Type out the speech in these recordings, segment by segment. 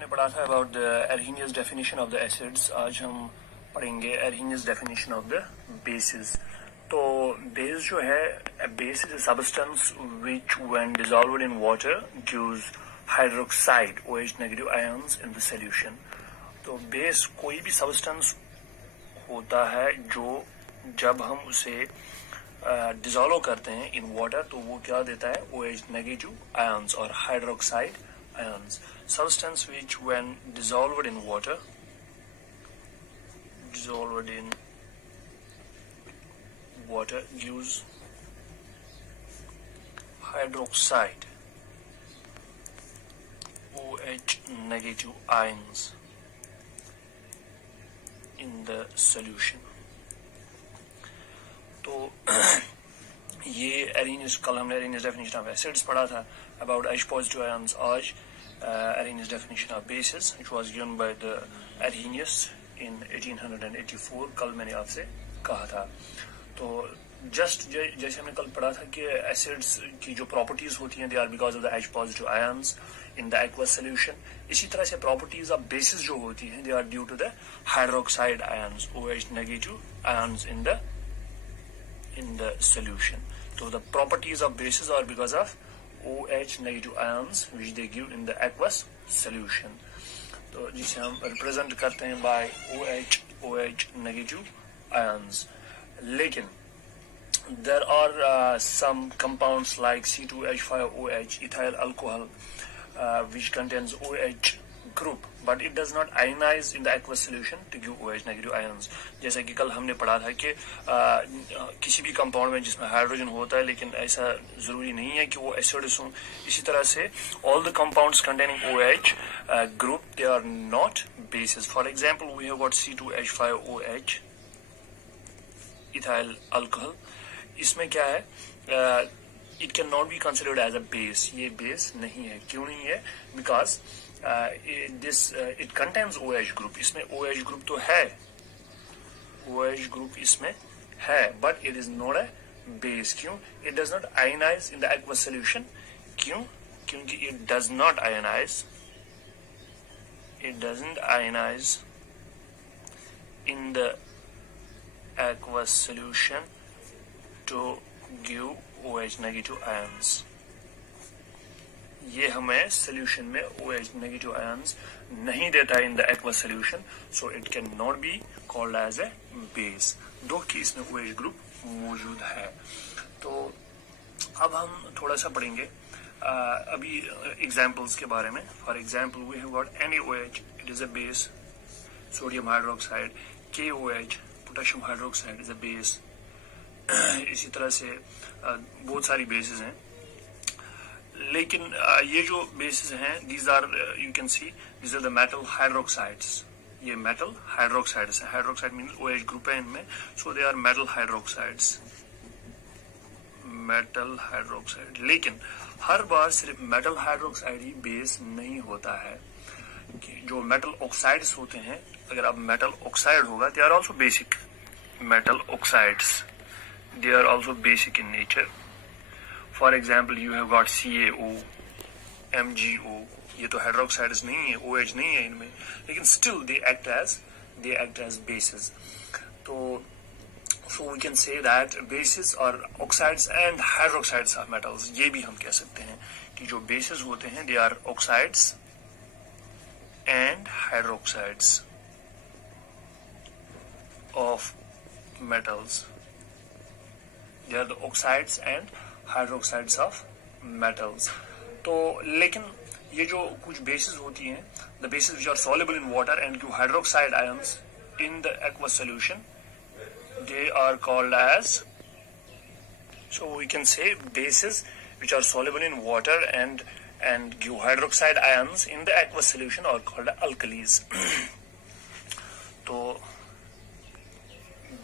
हमने पढ़ा था about the Arrhenius definition of the acids. आज हम पढ़ेंगे Arrhenius definition of the bases. तो बेस जो है, base is a substance which when dissolved in water gives hydroxide OH negative ions in the solution. तो बेस कोई भी substance होता है जो जब हम उसे डिजोल्व करते हैं इन वाटर तो वो क्या देता है, OH नेगेटिव आयंस और hydroxide ions. Substance which when dissolved in water gives hydroxide OH negative ions in the solution. तो ये Arrhenius, कल हमने Arrhenius definition of acids पढ़ा था. About H positive ions आज Arrhenius definition of bases which was given by the Arrhenius in 1884. कल मैंने आपसे कहा था. तो जैसे हमने कल पढ़ा था कि एसिड्स की जो प्रॉपर्टीज होती हैं they are because of the H positive ions in the aqueous solution. इसी तरह से प्रॉपर्टीज ऑफ बेसिस जो होती हैं they are due to the hydroxide ions OH negative ions in the solution. So the properties of bases are because of OH negative ions which they give in the aqueous solution. तो जिसे हम represent करते हैं by OH negative ions. लेकिन there are some compounds like C2H5OH ethyl alcohol which contains OH group but it does not ionize in the aqueous solution to give OH negative ions. जैसा कि कल हमने पढ़ा था कि किसी भी कंपाउंड में जिसमें हाइड्रोजन होता है लेकिन ऐसा जरूरी नहीं है कि वो एसिड्स हों. इसी तरह से all the compounds containing OH group they are not bases. For example, we have got C2H5OH ethyl alcohol. इसमें क्या है, it cannot be considered as a base. ये base नहीं है. क्यों नहीं है? Because it contains OH group. इसमें OH group तो है, OH group इसमें है, but it is not a base. क्यों? It does not ionize in the aqueous solution. क्यों? क्योंकि it does not ionize. It doesn't ionize in the aqueous solution to give OH negative ions. ये हमें solution में OH negative ions नहीं देता है in the aqua solution, so it can not be called as a base, though कि इसमें OH group मौजूद है. तो अब हम थोड़ा सा पढ़ेंगे अभी एग्जांपल्स के बारे में. For example we have got NaOH, it is a base. Sodium hydroxide KOH, potassium hydroxide is a base. इसी तरह से बहुत सारी बेसिस हैं. लेकिन ये जो बेसिस हैं these are you can see these are the metal hydroxides. ये मेटल हाइड्रोक्साइड्स है. हाइड्रोक्साइड मीन OH ग्रुप है इनमें, so they are metal hydroxides. Metal hydroxide. लेकिन हर बार सिर्फ मेटल हाइड्रोक्साइड ही बेस नहीं होता है. जो मेटल ऑक्साइड्स होते हैं, अगर अब मेटल ऑक्साइड होगा they are also basic. Metal oxides they are also basic in nature. For example, you have got CaO, MgO. ये तो हाइड्रोक्साइड्स नहीं है, OH नहीं है इनमें, लेकिन still they act as bases. तो so we can say that bases are oxides and hydroxides of metals. ये भी हम कह सकते हैं कि जो bases होते हैं they are oxides and hydroxides of metals. They are the oxides and hydroxides of metals. तो लेकिन ये जो कुछ bases होती हैं, the bases which are soluble in water and give hydroxide ions in the aqueous solution, they are called as, so we can say bases which are soluble in water and give hydroxide ions in the aqueous solution are called alkalis. तो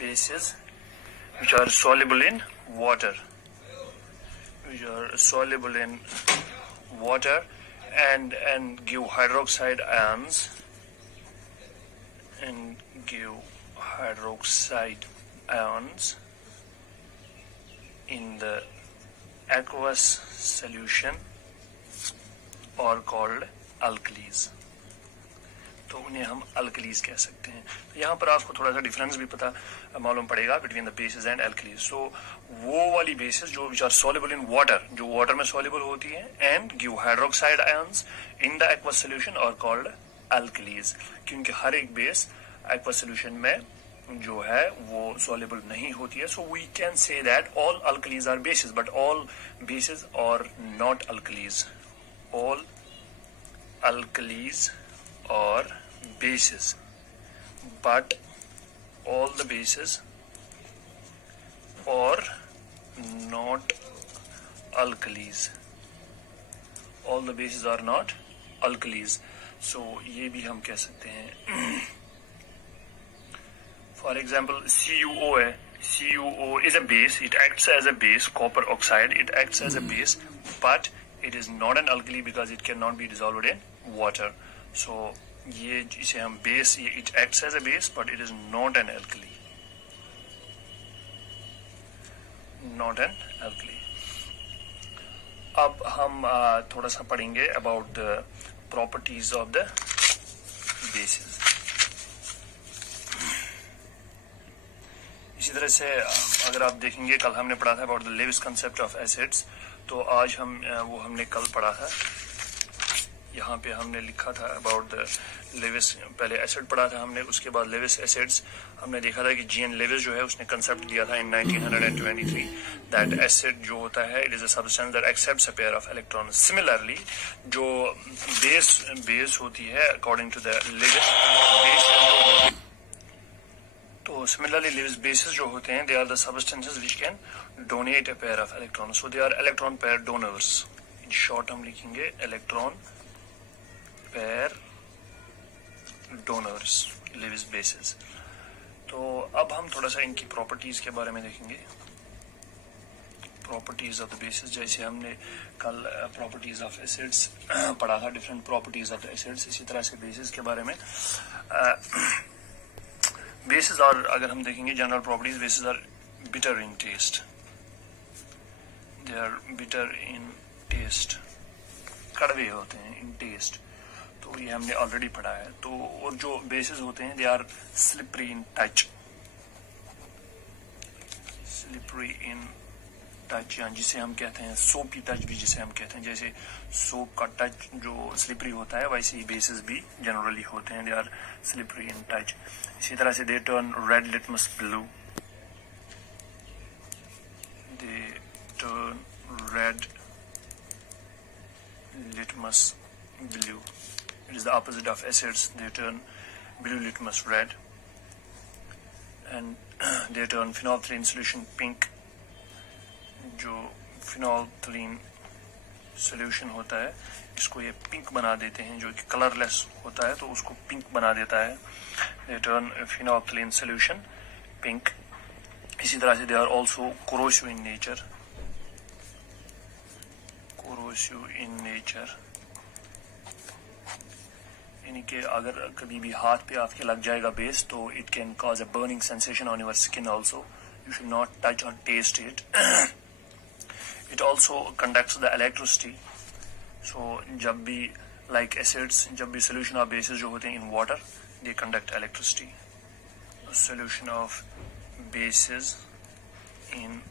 bases which are soluble in water, and give hydroxide ions in the aqueous solution are called alkalis. तो उन्हें हम alkalis कह सकते हैं। तो यहाँ पर आपको थोड़ा सा डिफरेंस भी पता मालूम पड़ेगा between the bases and alkalis. So वो वाली बेसिस जो which are soluble in water, जो वाटर में सॉल्युबल होती है and give hydroxide ions in the aqueous solution और कॉल्ड अल्कलीज, क्योंकि हर एक बेस एक्वस सॉल्यूशन में जो है वो सॉल्युबल नहीं होती है। So we can say that all alkalis are bases, but all bases are not alkalis. All alkalis or bases, but all the bases are not alkalis. All the bases are not alkalis. So ये भी हम कह सकते हैं। For example, CuO है, CuO is a base, it acts as a base, copper oxide, it acts as a base, but it is not an alkali because it cannot be dissolved in water. So ये इसे हम base, it acts as a base but it is not an alkali, not an alkali. अब हम थोड़ा सा पढ़ेंगे about the properties of the bases. इसी तरह से अगर आप देखेंगे, कल हमने पढ़ा था about the Lewis concept of acids, तो आज वो हमने कल पढ़ा था। यहाँ पे हमने लिखा था अबाउट द लेविस, पहले एसिड पढ़ा था हमने, उसके बाद लेविस एसिड्स हमने देखा था कि जीएन लेविस जो है उसने कंसेप्ट दिया था इन 1923 दैट एसिड जो होता है it is a substance that accepts a pair of electron. Similarly जो बेस होती है according to the Lewis base, तो सिमिलरली लेविस बेसिस जो होते हैं they are the substances which can donate a pair of electron, so they are electron pair donors. In short हम लिखेंगे electron pair donors, Lewis bases. तो अब हम थोड़ा सा इनकी प्रॉपर्टीज के बारे में देखेंगे, प्रॉपर्टीज ऑफ द बेसिस। जैसे हमने कल प्रॉपर्टीज ऑफ एसिड्स पढ़ा था, different properties of the acids, इसी तरह से बेसिस के बारे में बेसिस। और अगर हम देखेंगे general properties, bases are bitter in taste, they are bitter in taste, कड़वे होते हैं इन टेस्ट, तो ये हमने ऑलरेडी पढ़ा है। तो और जो बेसिस होते हैं they are slippery in touch, slippery in touch, या जिसे हम कहते हैं सोपी टच भी जिसे हम कहते हैं, जैसे सोप का टच जो स्लिपरी होता है वैसे ही बेसिस भी जनरली होते हैं, they are slippery in touch. इसी तरह से they turn red litmus blue, they turn red litmus blue. It is the opposite of acids. They turn blue litmus red, and they turn phenolphthalein solution pink. जो phenolphthalein solution होता है इसको ये pink बना देते हैं, जो कि कलरलेस होता है तो उसको पिंक बना देता है। They turn phenolphthalein solution pink. इसी तरह से they are also corrosive in nature. corrosive in nature, यानी कि अगर कभी भी हाथ पे आपके लग जाएगा बेस तो it can cause a burning sensation on your skin also, you should not touch और taste it. It also conducts the electricity, so जब भी लाइक एसिड्स, जब भी सोल्यूशन ऑफ बेसिस जो होते हैं in water they conduct electricity. Solution of bases in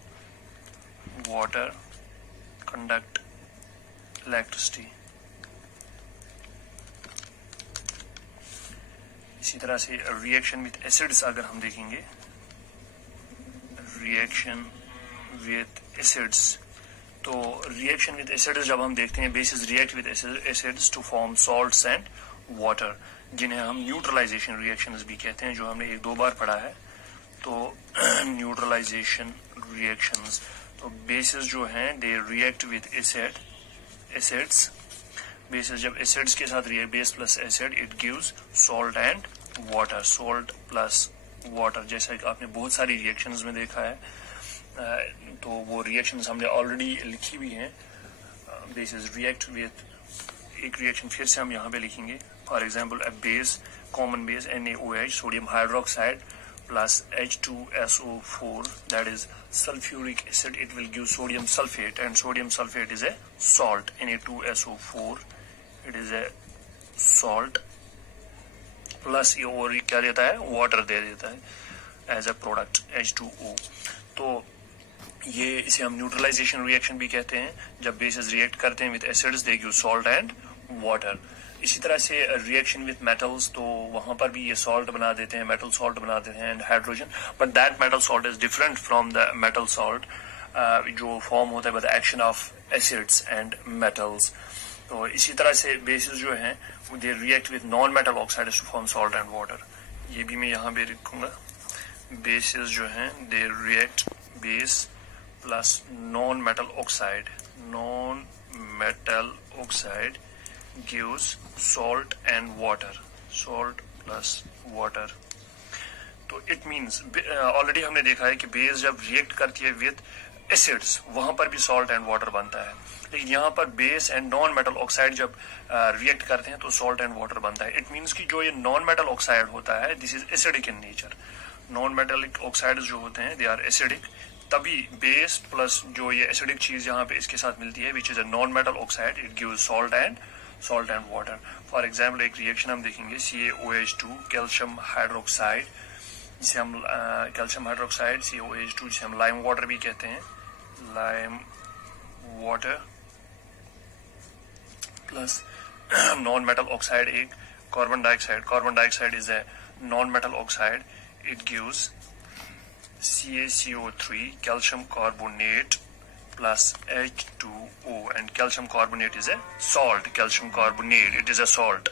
water conduct electricity. इसी तरह से रिएक्शन विथ एसिड्स अगर हम देखेंगे, रिएक्शन विथ एसिड्स, तो रिएक्शन विथ एसिड्स जब हम देखते हैं bases react with acids to form salts and water, जिन्हें हम न्यूट्रलाइजेशन रिएक्शंस भी कहते हैं, जो हमने एक दो बार पढ़ा है। तो न्यूट्रलाइजेशन रिएक्शंस, तो बेसिस जो हैं they react with acids, basis जब एसिड्स के साथ react, base plus acid, it gives salt and water, salt plus water, जैसा कि आपने बहुत सारी रिएक्शंस में देखा है। तो वो रिएक्शंस हमने ऑलरेडी लिखी हुई हैं। बेसिस रिएक्ट विथ, एक रिएक्शन फिर से हम यहाँ पे लिखेंगे, for example a base, common base NaOH, sodium hydroxide plus H2SO4, that is sulfuric acid, it will give sodium sulfate, and sodium sulfate is a salt. Na2SO4, it is a salt, plus ये और क्या देता है, water दे देता है as a product H2O। तो ये इसे हम न्यूट्रलाइजेशन रिएक्शन भी कहते हैं। जब बेसिस रिएक्ट करते हैं with acids they give salt and water. इसी तरह से रिएक्शन विद मेटल्स, तो वहां पर भी ये सॉल्ट बना देते हैं, मेटल सॉल्ट बना देते हैं and hydrogen, but that metal salt is different from the metal salt जो फॉर्म होता है by the action of acids and metals. तो इसी तरह से बेसिस जो हैं they react with non metal oxides to form salt and water. ये भी मैं यहाँ पे लिखूंगा, बेसिस जो हैं they react base plus non metal oxide, non metal oxide gives salt and water, salt plus water। तो इट मीन्स ऑलरेडी हमने देखा है कि बेस जब रिएक्ट करती है विद एसिड्स वहां पर भी सॉल्ट एंड वाटर बनता है, लेकिन यहाँ पर base and non metal oxide जब रिएक्ट करते हैं तो सॉल्ट एंड वाटर बनता है। इट मीन्स कि जो ये नॉन मेटल ऑक्साइड होता है this is acidic in nature. Non metallic oxide जो होते हैं दे आर एसिडिक, तभी बेस प्लस जो ये एसिडिक चीज यहाँ पे इसके साथ मिलती है which is a non metal oxide, it gives salt and water. For example एक रिएक्शन हम देखेंगे CaOH2 कैल्शियम हाइड्रोक्साइड, जिसे हम कैल्शियम हाइड्रोक्साइड CaOH2 जिसे हम लाइम वाटर भी कहते हैं, lime water plus non metal oxide एक carbon dioxide is a non metal oxide, it gives CaCO3 calcium carbonate plus H2O, and calcium carbonate is a salt. Calcium carbonate, it is a salt.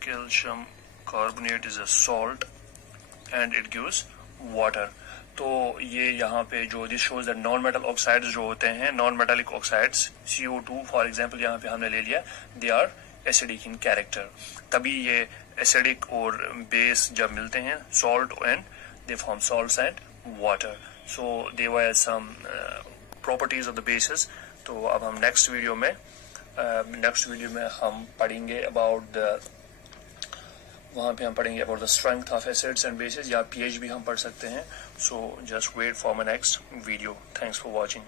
Calcium carbonate is a salt and it gives water। तो ये यहाँ पे जो this shows that non metal oxides जो होते हैं, non metallic oxides CO2 for example यहाँ पे हमने ले लिया, they are acidic in character. तभी ये एसिडिक और बेस जब मिलते हैं salt and they form salts and water। So they were some properties of the bases। तो अब हम नेक्स्ट वीडियो में हम पढ़ेंगे अबाउट वहाँ पे हम पढ़ेंगे about the strength of acids and bases, या pH भी हम पढ़ सकते हैं। So just wait for my next video. Thanks for watching.